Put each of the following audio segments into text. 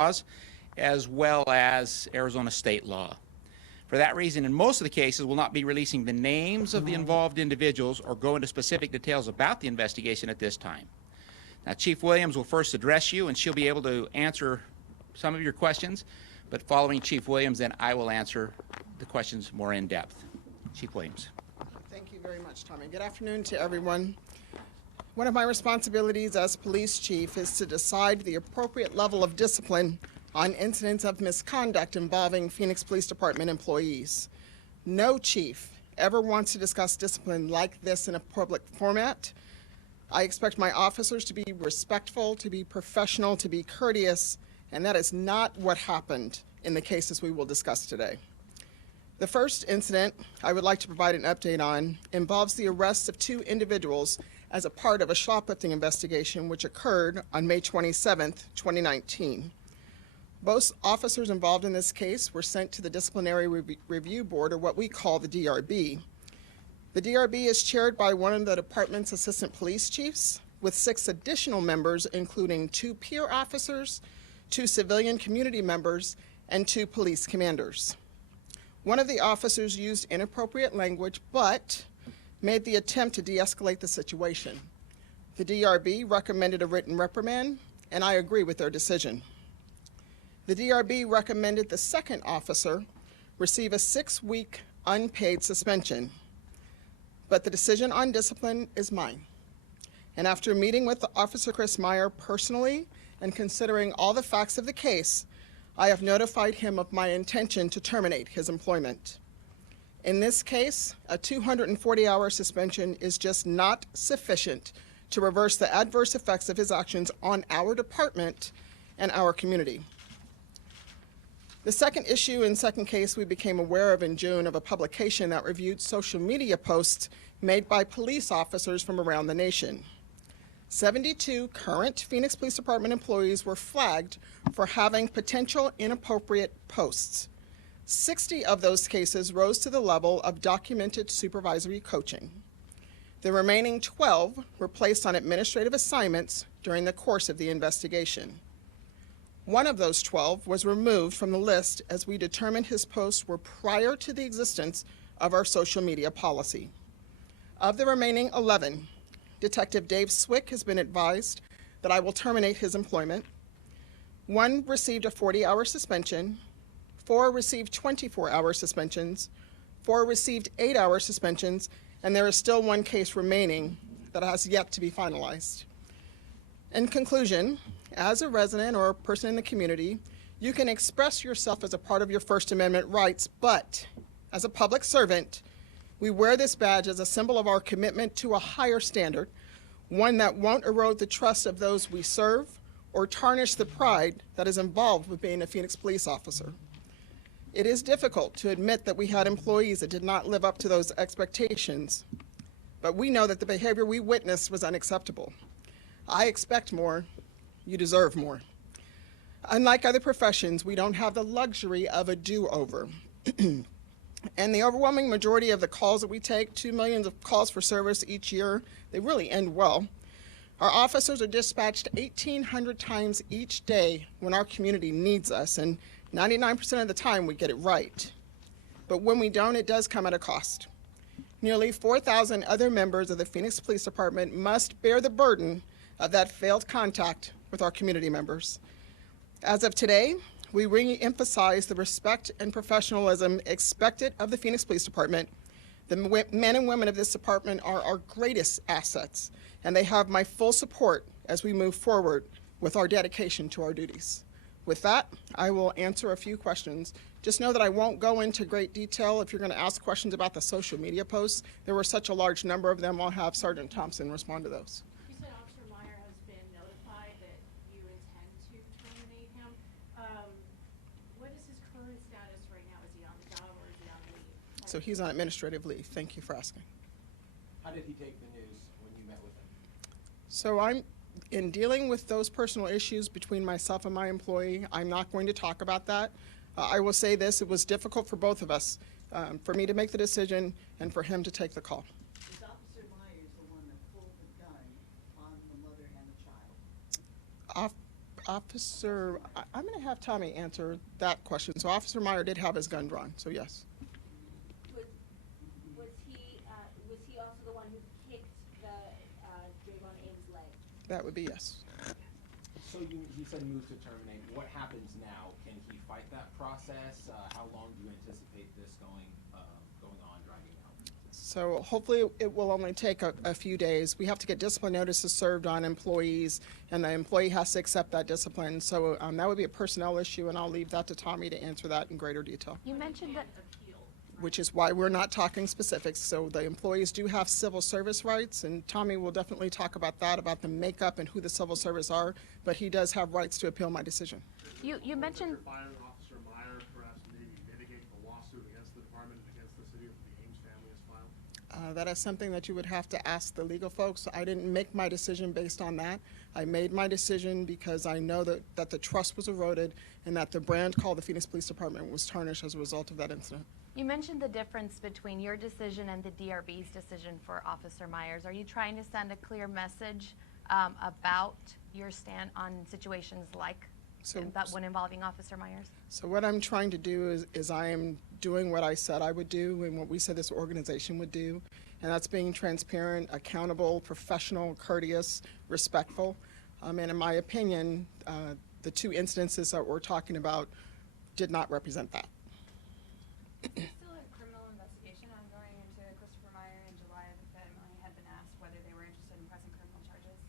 laws as well as Arizona state law. For that reason, in most of the cases, we'll not be releasing the names of the involved individuals or go into specific details about the investigation at this time. Now, Chief Williams will first address you, and she'll be able to answer some of your questions, but following Chief Williams, then I will answer the questions more in depth. Chief Williams. Thank you very much, Tommy. Good afternoon to everyone. One of my responsibilities as police chief is to decide the appropriate level of discipline on incidents of misconduct involving Phoenix Police Department employees. No chief ever wants to discuss discipline like this in a public format. I expect my officers to be respectful, to be professional, to be courteous, and that is not what happened in the cases we will discuss today. The first incident I would like to provide an update on involves the arrest of 2 individuals as a part of a shoplifting investigation which occurred on May 27th, 2019. Both officers involved in this case were sent to the Disciplinary Review Board, or what we call the DRB. The DRB is chaired by one of the department's assistant police chiefs, with 6 additional members, including 2 peer officers, 2 civilian community members, and 2 police commanders. One of the officers used inappropriate language, but made the attempt to de-escalate the situation. The DRB recommended a written reprimand, and I agree with their decision. The DRB recommended the second officer receive a 6-week unpaid suspension, but the decision on discipline is mine. And after meeting with Officer Chris Meyer personally and considering all the facts of the case, I have notified him of my intention to terminate his employment. In this case, a 240-hour suspension is just not sufficient to reverse the adverse effects of his actions on our department and our community. The second issue and second case we became aware of in June of a publication that reviewed social media posts made by police officers from around the nation. 72 current Phoenix Police Department employees were flagged for having potential inappropriate posts. 60 of those cases rose to the level of documented supervisory coaching. The remaining 12 were placed on administrative assignments during the course of the investigation. One of those 12 was removed from the list as we determined his posts were prior to the existence of our social media policy. Of the remaining 11, Detective Dave Swick has been advised that I will terminate his employment. 1 received a 40-hour suspension, 4 received 24-hour suspensions, 4 received 8-hour suspensions, and there is still 1 case remaining that has yet to be finalized. In conclusion, as a resident or a person in the community, you can express yourself as a part of your First Amendment rights, but as a public servant, we wear this badge as a symbol of our commitment to a higher standard, one that won't erode the trust of those we serve or tarnish the pride that is involved with being a Phoenix police officer. It is difficult to admit that we had employees that did not live up to those expectations, but we know that the behavior we witnessed was unacceptable. I expect more. You deserve more. Unlike other professions, we don't have the luxury of a do-over. And the overwhelming majority of the calls that we take, 2 million of calls for service each year, they really end well. Our officers are dispatched 1,800 times each day when our community needs us, and 99% of the time we get it right. But when we don't, it does come at a cost. Nearly 4,000 other members of the Phoenix Police Department must bear the burden of that failed contact with our community members. As of today, we re-emphasize the respect and professionalism expected of the Phoenix Police Department. The men and women of this department are our greatest assets, and they have my full support as we move forward with our dedication to our duties. With that, I will answer a few questions. Just know that I won't go into great detail. If you're going to ask questions about the social media posts, there were such a large number of them, I'll have Sergeant Thompson respond to those. You said Officer Meyer has been notified that you intend to terminate him. What is his current status right now? Is he on the job or is he on leave? So he's on administrative leave. Thank you for asking. How did he take the news when you met with him? So in dealing with those personal issues between myself and my employee, I'm not going to talk about that. I will say this, it was difficult for both of us, for me to make the decision and for him to take the call. Is Officer Myers the one that pulled the gun on the mother and the child? I'm going to have Tommy answer that question. So Officer Meyer did have his gun drawn, so yes. Was he also the one who kicked the Javon Ames' leg? That would be yes. So he said he moved to terminate. What happens now? Can he fight that process? How long do you anticipate this going on, dragging out? So hopefully it will only take a few days. We have to get discipline notices served on employees, and the employee has to accept that discipline. So that would be a personnel issue, and I'll leave that to Tommy to answer that in greater detail. You mentioned that. Which is why we're not talking specifics. So the employees do have civil service rights, and Tommy will definitely talk about that, about the makeup and who the civil service are, but he does have rights to appeal my decision. You mentioned. Firing Officer Meyer, perhaps maybe mitigate the lawsuit against the department and against the city if the Ames family is filed? That is something that you would have to ask the legal folks. I didn't make my decision based on that. I made my decision because I know that the trust was eroded and that the brand called the Phoenix Police Department was tarnished as a result of that incident. You mentioned the difference between your decision and the DRB's decision for Officer Myers. Are you trying to send a clear message about your stand on situations like that one involving Officer Myers? So what I'm trying to do is I am doing what I said I would do and what we said this organization would do, and that's being transparent, accountable, professional, courteous, respectful. And in my opinion, the two instances that we're talking about did not represent that. Still a criminal investigation ongoing into Christopher Meyer in July. The family had been asked whether they were interested in pressing criminal charges.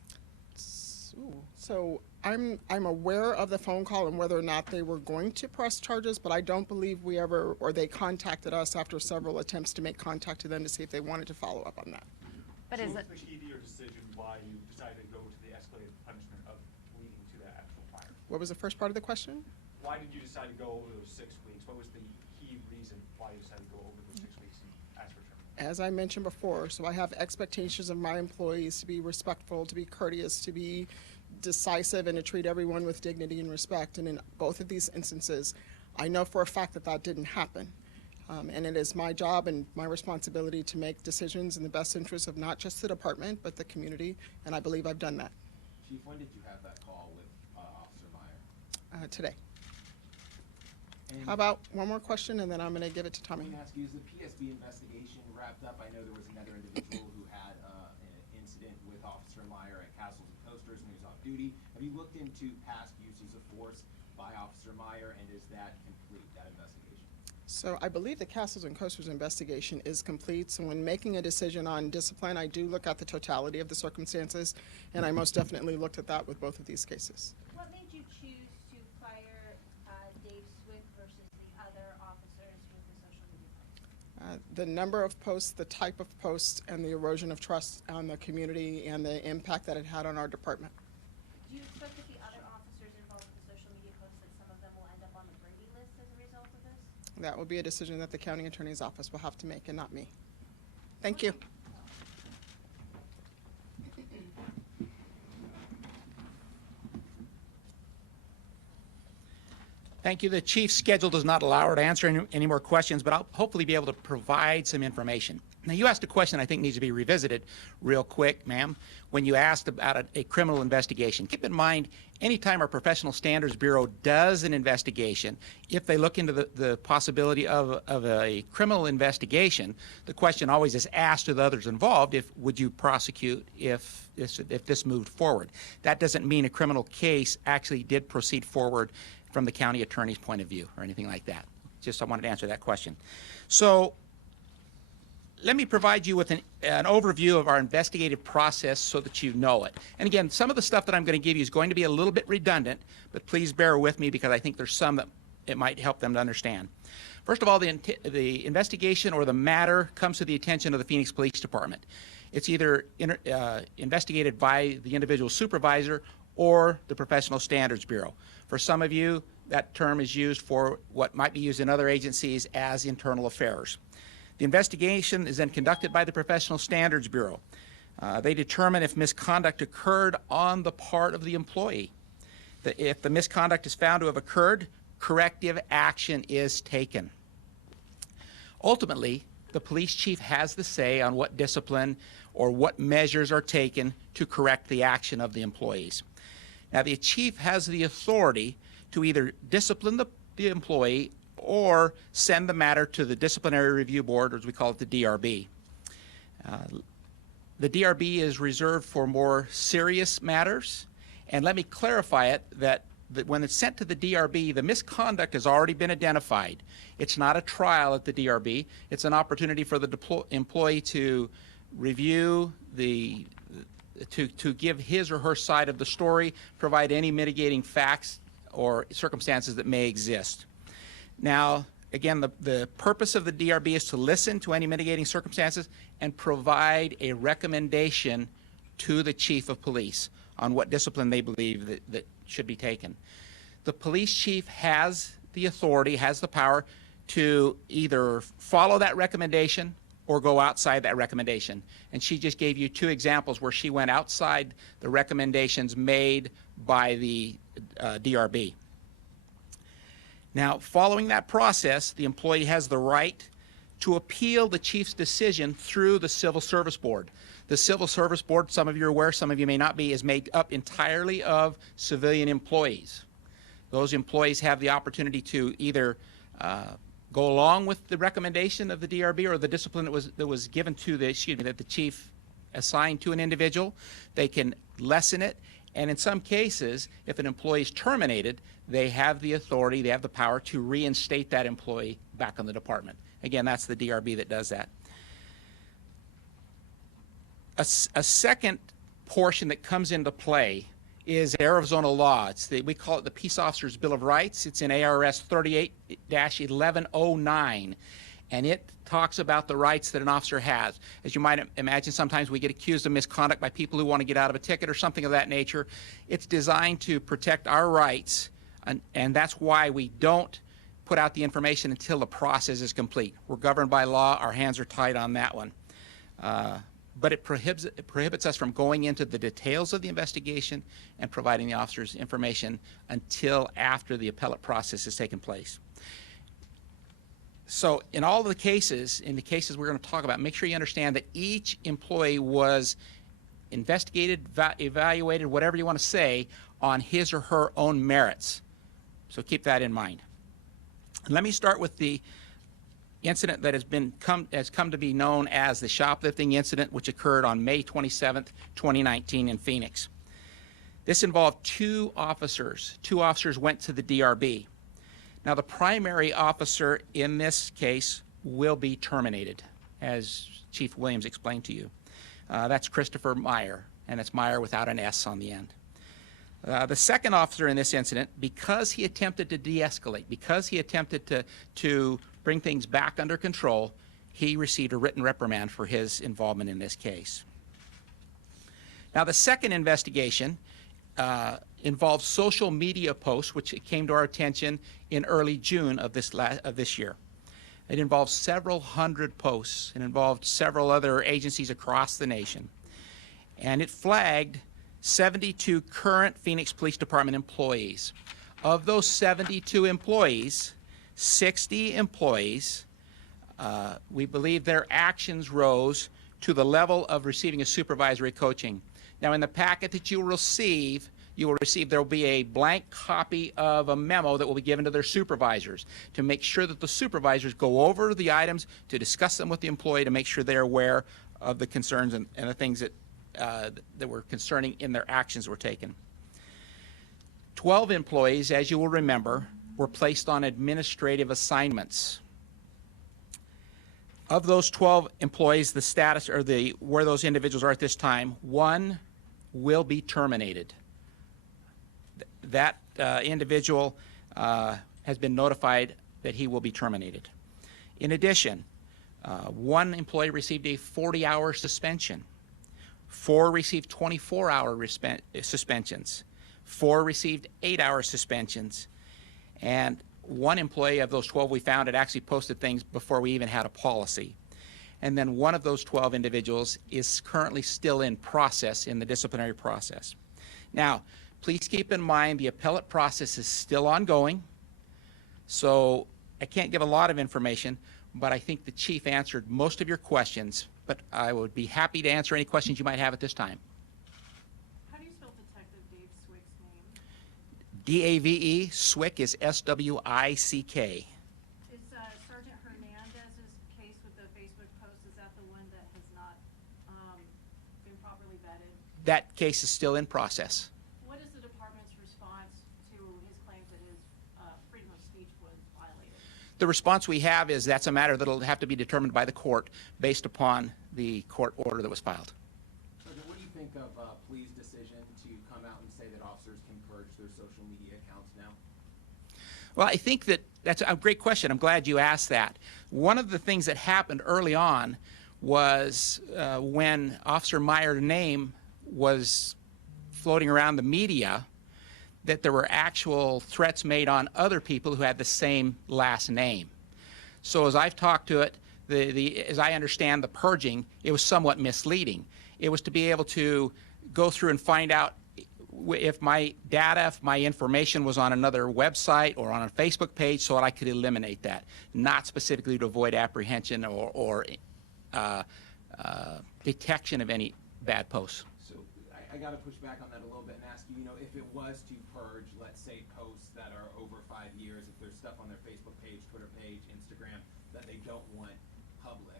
So I'm aware of the phone call and whether or not they were going to press charges, but I don't believe they contacted us after several attempts to make contact to them to see if they wanted to follow up on that. But so is what's it? the key to your decision why you decided to go to the escalated punishment of leading to that actual fire? What was the first part of the question? Why did you decide to go over those 6 weeks? What was the key reason why you decided to go over those 6 weeks and ask for termination? As I mentioned before, so I have expectations of my employees to be respectful, to be courteous, to be decisive, and to treat everyone with dignity and respect. And in both of these instances, I know for a fact that that didn't happen. And it is my job and my responsibility to make decisions in the best interest of not just the department, but the community, and I believe I've done that. Chief, when did you have that call with Officer Meyer? Today. And How about one more question, and then I'm going to give it to Tommy. Let me ask you, is the PSB investigation wrapped up? I know there was another individual who had an incident with Officer Meyer at Castles and Coasters when he was off duty. Have you looked into past uses of force by Officer Meyer, and is that complete, that investigation? So I believe the Castles and Coasters investigation is complete. So when making a decision on discipline, I do look at the totality of the circumstances, and I most definitely looked at that with both of these cases. What made you choose to fire Dave Swift versus the other officers with the social media posts? The number of posts, the type of posts, and the erosion of trust on the community and the impact that it had on our department. Do you expect that the other officers involved with the social media posts, that some of them will end up on the Brady list as a result of this? That will be a decision that the county attorney's office will have to make, and not me. Thank you. Thank you. The chief's schedule does not allow her to answer any more questions, but I'll hopefully be able to provide some information. Now, you asked a question I think needs to be revisited real quick, ma'am, when you asked about a criminal investigation. Keep in mind, anytime our Professional Standards Bureau does an investigation, if they look into the possibility of a criminal investigation, the question always is asked to the others involved, would you prosecute if this moved forward? That doesn't mean a criminal case actually did proceed forward from the county attorney's point of view or anything like that. Just I wanted to answer that question. So let me provide you with an overview of our investigative process so that you know it. And again, some of the stuff that I'm going to give you is going to be a little bit redundant, but please bear with me because I think there's some that it might help them to understand. First of all, the investigation or the matter comes to the attention of the Phoenix Police Department. It's either investigated by the individual supervisor or the Professional Standards Bureau. For some of you, that term is used for what might be used in other agencies as internal affairs. The investigation is then conducted by the Professional Standards Bureau. They determine if misconduct occurred on the part of the employee. If the misconduct is found to have occurred, corrective action is taken. Ultimately, the police chief has the say on what discipline or what measures are taken to correct the action of the employees. Now, the chief has the authority to either discipline the employee or send the matter to the Disciplinary Review Board, or as we call it, the DRB. The DRB is reserved for more serious matters, and let me clarify it that when it's sent to the DRB, the misconduct has already been identified. It's not a trial at the DRB. It's an opportunity for the employee to review to give his or her side of the story, provide any mitigating facts or circumstances that may exist. Now, again, the purpose of the DRB is to listen to any mitigating circumstances and provide a recommendation to the chief of police on what discipline they believe that should be taken. The police chief has the authority, has the power to either follow that recommendation or go outside that recommendation. And she just gave you two examples where she went outside the recommendations made by the DRB. Now, following that process, the employee has the right to appeal the chief's decision through the Civil Service Board. The Civil Service Board, some of you are aware, some of you may not be, is made up entirely of civilian employees. Those employees have the opportunity to either go along with the recommendation of the DRB or the discipline that was given to that the chief assigned to an individual. They can lessen it, and in some cases, if an employee is terminated, they have the authority, they have the power to reinstate that employee back on the department. Again, that's the DRB that does that. A second portion that comes into play is Arizona law. We call it the Peace Officers Bill of Rights. It's in ARS 38-1109, and it talks about the rights that an officer has. As you might imagine, sometimes we get accused of misconduct by people who want to get out of a ticket or something of that nature. It's designed to protect our rights, and that's why we don't put out the information until the process is complete. We're governed by law. Our hands are tied on that one. But it prohibits us from going into the details of the investigation and providing the officers information until after the appellate process has taken place. So in all of the cases, in the cases we're going to talk about, make sure you understand that each employee was investigated, evaluated, whatever you want to say, on his or her own merits. So keep that in mind. And let me start with the incident that has come to be known as the shoplifting incident, which occurred on May 27th, 2019 in Phoenix. This involved two officers. Two officers went to the DRB. Now, the primary officer in this case will be terminated, as Chief Williams explained to you. That's Christopher Meyer, and it's Meyer without an S on the end. The second officer in this incident, because he attempted to de-escalate, because he attempted to bring things back under control, he received a written reprimand for his involvement in this case. Now, the second investigation involved social media posts, which came to our attention in early June of this year. It involved several hundred posts and involved several other agencies across the nation. And it flagged 72 current Phoenix Police Department employees. Of those 72 employees, 60 employees, we believe their actions rose to the level of receiving a supervisory coaching. Now, in the packet that you will receive, there will be a blank copy of a memo that will be given to their supervisors to make sure that the supervisors go over the items, to discuss them with the employee, to make sure they're aware of the concerns and the things that were concerning in their actions were taken. 12 employees, as you will remember, were placed on administrative assignments. Of those 12 employees, the status or where those individuals are at this time, one will be terminated. That individual has been notified that he will be terminated. In addition, one employee received a 40-hour suspension. 4 received 24-hour suspensions. 4 received 8-hour suspensions. And one employee of those 12 we found had actually posted things before we even had a policy. And then one of those 12 individuals is currently still in process, in the disciplinary process. Now, please keep in mind the appellate process is still ongoing, so I can't give a lot of information, but I think the chief answered most of your questions, but I would be happy to answer any questions you might have at this time. How do you spell Detective Dave Swick's name? D-A-V-E. Swick is S-W-I-C-K. Is Sergeant Hernandez's case with the Facebook post, is that the one that has not been properly vetted? That case is still in process. What is the department's response to his claims that his freedom of speech was violated? The response we have is that's a matter that will have to be determined by the court based upon the court order that was filed. Sergeant, what do you think of police decision to come out and say that officers can purge their social media accounts now? Well, I think that's a great question. I'm glad you asked that. One of the things that happened early on was when Officer Meyer's name was floating around the media, that there were actual threats made on other people who had the same last name. So as I've talked to it, as I understand the purging, it was somewhat misleading. It was to be able to go through and find out if my data, if my information was on another website or on a Facebook page, so that I could eliminate that, not specifically to avoid apprehension or detection of any bad posts. So I got to push back on that a little bit and ask you, if it was to purge, let's say, posts that are over 5 years, if there's stuff on their Facebook page, Twitter page, Instagram, that they don't want public,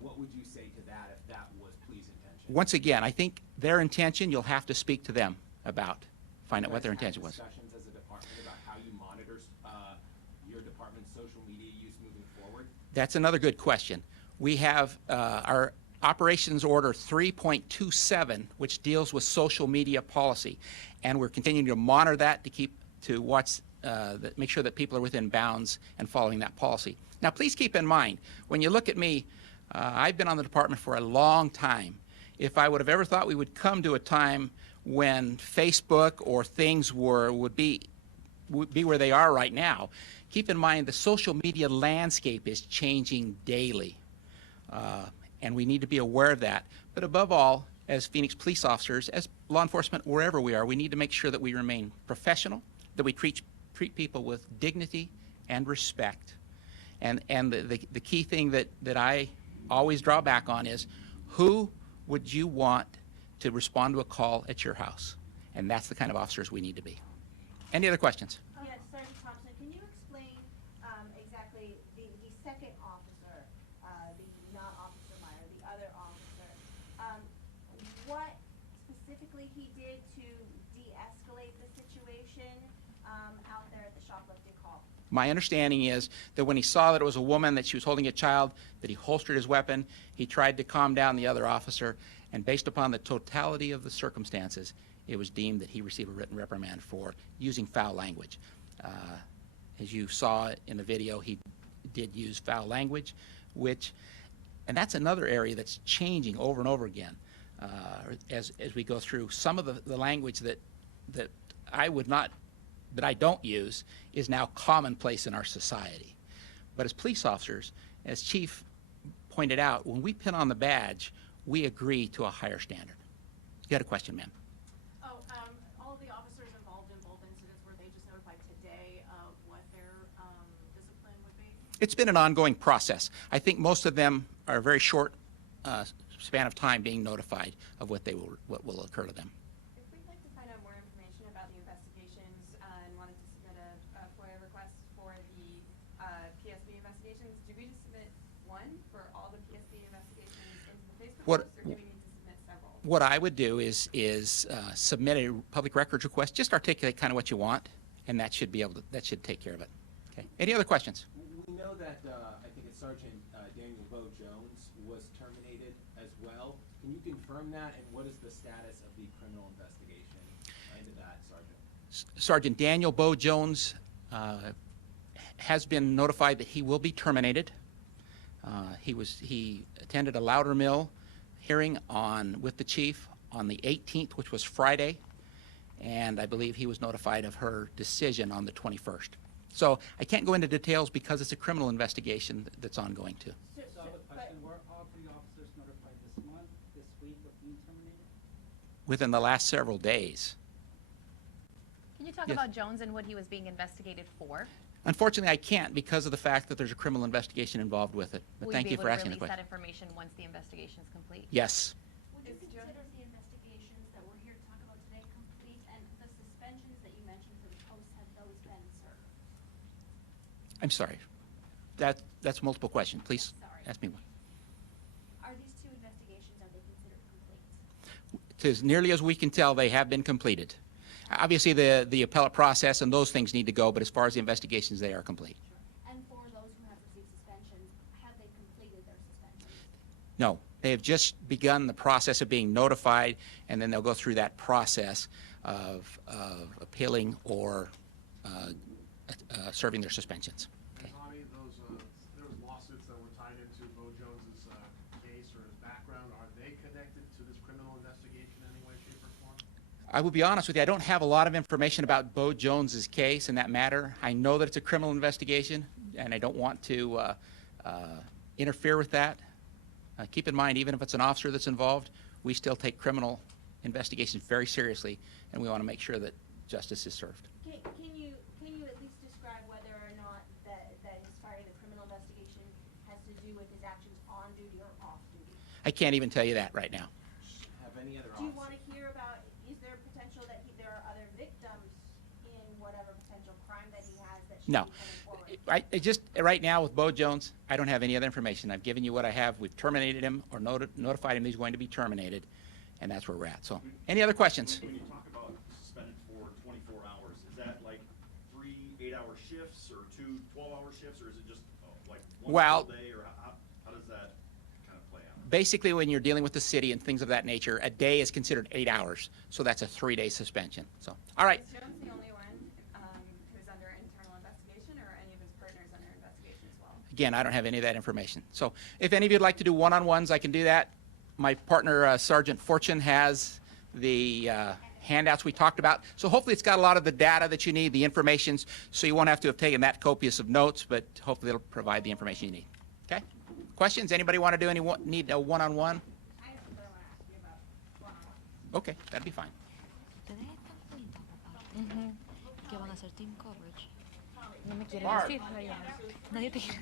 what would you say to that if that was police intention? Once again, I think their intention, you'll have to speak to them about, find out what their intention was. Discussions as a department about how you monitor your department's social media use moving forward? That's another good question. We have our Operations Order 3.27, which deals with social media policy, and we're continuing to monitor that to watch, make sure that people are within bounds and following that policy. Now, please keep in mind, when you look at me, I've been on the department for a long time. If I would have ever thought we would come to a time when Facebook or things would be where they are right now, keep in mind the social media landscape is changing daily. And we need to be aware of that. But above all, as Phoenix police officers, as law enforcement, wherever we are, we need to make sure that we remain professional, that we treat people with dignity and respect. And the key thing that I always draw back on is, who would you want to respond to a call at your house? And that's the kind of officers we need to be. Any other questions? Yes, Sergeant Thompson, can you explain exactly the second officer, not Officer Meyer, the other officer, what specifically he did to de-escalate the situation out there at the shoplifting call? My understanding is that when he saw that it was a woman, that she was holding a child, that he holstered his weapon, he tried to calm down the other officer, and based upon the totality of the circumstances, it was deemed that he received a written reprimand for using foul language. As you saw in the video, he did use foul language, and that's another area that's changing over and over again as we go through. Some of the language that I don't use is now commonplace in our society. But as police officers, as Chief pointed out, when we pin on the badge, we agree to a higher standard. You had a question, ma'am? All of the officers involved in both incidents, were they just notified today of what their discipline would be? It's been an ongoing process. I think most of them are a very short span of time being notified of what will occur to them. If we'd like to find out more information about the investigations and wanted to submit a FOIA request for the PSB investigations, do we just submit one for all the PSB investigations into the Facebook post, or do we need to submit several? What I would do is submit a public records request. Just articulate kind of what you want, and that should take care of it. Okay. Any other questions? We know that I think it's Sergeant Daniel Bo Jones was terminated as well. Can you confirm that, and what is the status of the criminal investigation into that, Sergeant? Sergeant Daniel Bo Jones has been notified that he will be terminated. He attended a Loudermill hearing with the chief on the 18th, which was Friday, and I believe he was notified of her decision on the 21st. So I can't go into details because it's a criminal investigation that's ongoing too. So I have a question, were all three officers notified this month, this week of being terminated? Within the last several days. Can you talk Yes. about Jones and what he was being investigated for? Unfortunately, I can't because of the fact that there's a criminal investigation involved with it. But Will thank you be for able to asking the release question. that information once the investigation is complete? Yes. Would you consider the investigations that we're here to talk about today complete, and the suspensions that you mentioned for the I'm sorry. That's multiple questions. Please Sorry. ask me one. Are these two investigations, are they considered complete? To as nearly as we can tell, they have been completed. Obviously, the appellate process and those things need to go, but as far as the investigations, they are complete. And for those who have received suspensions, have they completed their suspensions? No, they have just begun the process of being notified, and then they'll go through that process of appealing or serving their suspensions. And Tommy, there was lawsuits that were tied into Bo Jones's case or his background. Are they connected to this criminal investigation in any way, shape, or form? I will be honest with you, I don't have a lot of information about Bo Jones's case and that matter. I know that it's a criminal investigation, and I don't want to interfere with that. Keep in mind, even if it's an officer that's involved, we still take criminal investigations very seriously, and we want to make sure that justice is served. Can you at least describe whether or not that his firing the criminal investigation has to do with his actions on duty or off duty? I can't even tell you that right now. Have any other Do you officers? want to hear about, is there potential that there are other victims in whatever potential crime that he has that should No. be coming forward? I just, right now with Bo Jones, I don't have any other information. I've given you what I have. We've terminated him or notified him he's going to be terminated, and that's where we're at. So, any other questions? When you talk about suspended for 24 hours, is that like 3 8-hour shifts or 2 12-hour shifts, or is it just like one Well- full day, or how does that kind of play out? Basically, when you're dealing with the city and things of that nature, a day is considered 8 hours. So that's a 3-day suspension. So, all right. Is Jones the only one who's under internal investigation, or any of his partners under investigation as well? Again, I don't have any of that information. So if any of you'd like to do one-on-ones, I can do that. My partner, Sergeant Fortune, has the handouts we talked about. So hopefully it's got a lot of the data that you need, the information, so you won't have to have taken that copious of notes, but hopefully it'll provide the information you need. Okay? Questions? Anybody want to do need a one-on-one? I have something I want to ask you about one-on-one. Okay, that'd be fine. Ustedes están juntos, papá. Que van a hacer team coverage. No me quiere Barb. decir, pero ya. Nadie te quiere.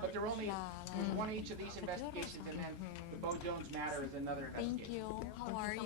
But there are only La- one each of these investigations, and then the Bo Jones matter is another Thank investigation. you. How are you?